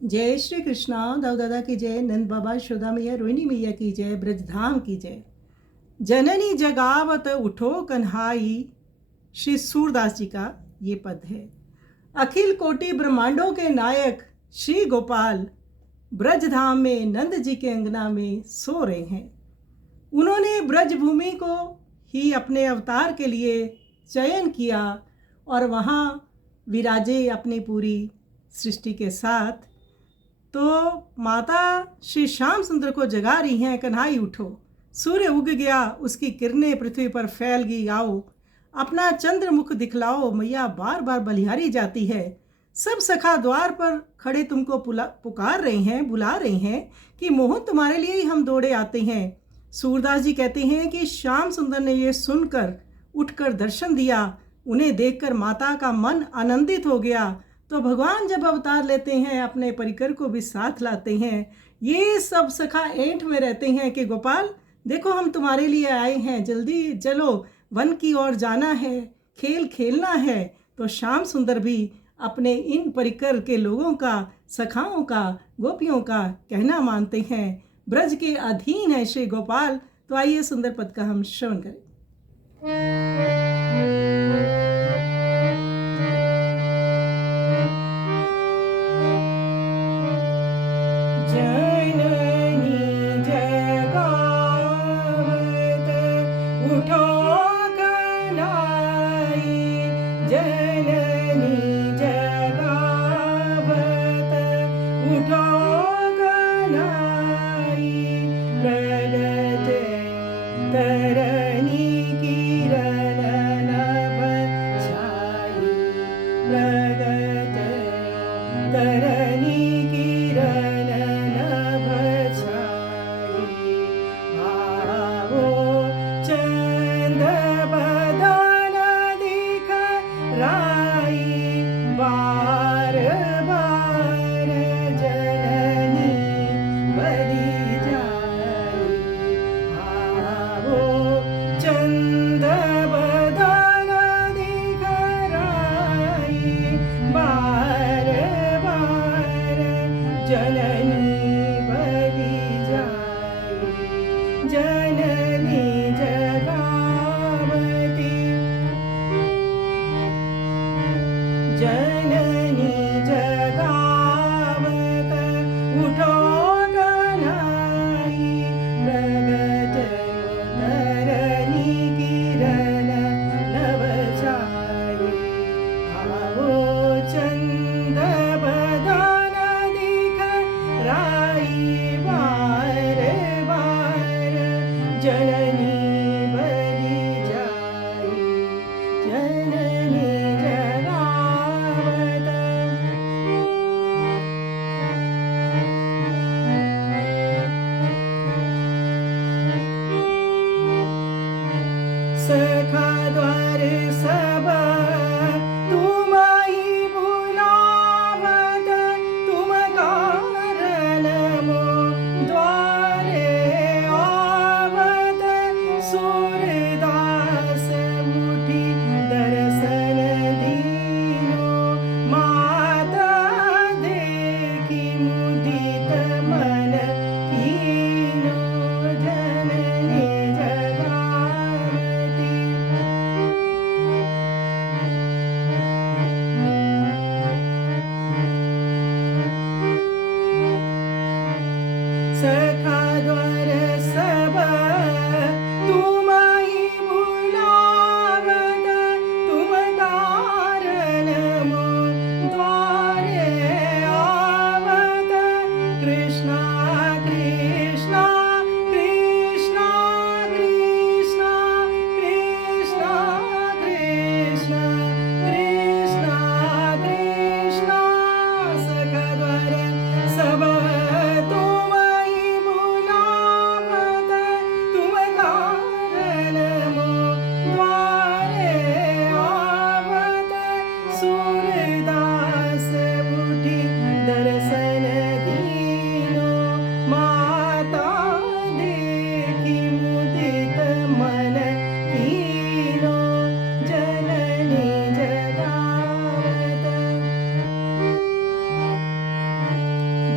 जय श्री कृष्णा। दाऊ दादा की जय, नंद बाबा, यशोदा मैया, रोहिणी मैया की जय, ब्रजधाम की जय। जननी जगावत उठो कन्हाई, श्री सूरदास जी का ये पद है। अखिल कोटि ब्रह्मांडों के नायक श्री गोपाल ब्रजधाम में नंद जी के अंगना में सो रहे हैं। उन्होंने ब्रज भूमि को ही अपने अवतार के लिए चयन किया और वहाँ विराजे अपनी पूरी सृष्टि के साथ। तो माता श्री श्याम सुंदर को जगा रही हैं, कन्हाई उठो, सूर्य उग गया, उसकी किरणें पृथ्वी पर फैल गई, आओ अपना चंद्रमुख दिखलाओ, मैया बार बार बलिहारी जाती है। सब सखा द्वार पर खड़े तुमको पुकार रहे हैं, बुला रहे हैं कि मोहन तुम्हारे लिए ही हम दौड़े आते हैं। सूरदास जी कहते हैं कि श्याम सुंदर ने ये सुनकर उठकर दर्शन दिया। उन्हें देखकर माता का मन आनंदित हो गया। तो भगवान जब अवतार लेते हैं अपने परिकर को भी साथ लाते हैं। ये सब सखा ऐंठ में रहते हैं कि गोपाल देखो हम तुम्हारे लिए आए हैं, जल्दी चलो, वन की ओर जाना है, खेल खेलना है। तो श्याम सुंदर भी अपने इन परिकर के लोगों का, सखाओं का, गोपियों का कहना मानते हैं। ब्रज के अधीन है श्री गोपाल। तो आइए सुंदर पद का हम श्रवण करें। जननी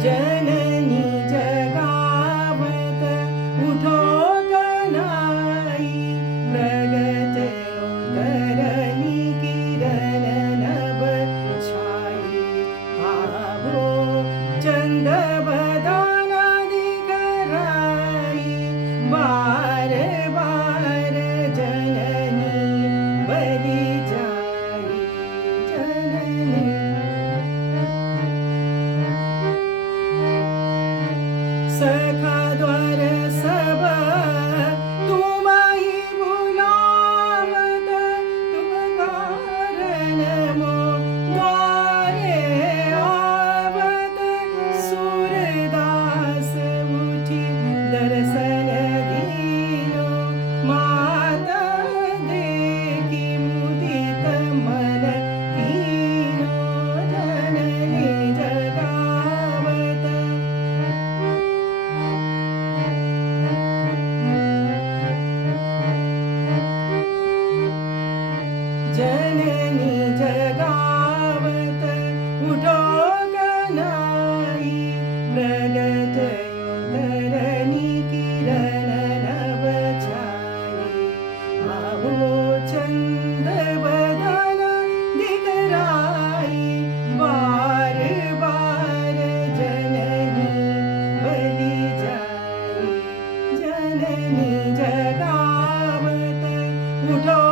जननी जगावत उठो कन्हाई प्रगट करनी किरण नभ छाई आवो चंद बदाना दिखराई बार बार जननी बलि जाई जननी सखा द्वार सब तुम ही बुलावत तुम कारण मो द्वारे आवत सूरदास उठी दर्शन दीनो माता देखी मुदित मन कीनो जननी जगावत जननी जगावत उठो कन्हाई प्रगट करनी किरण नभ छाई आवो चंद बदन दिखराई बार बार जननी बलि जाई जननी जगावत उठो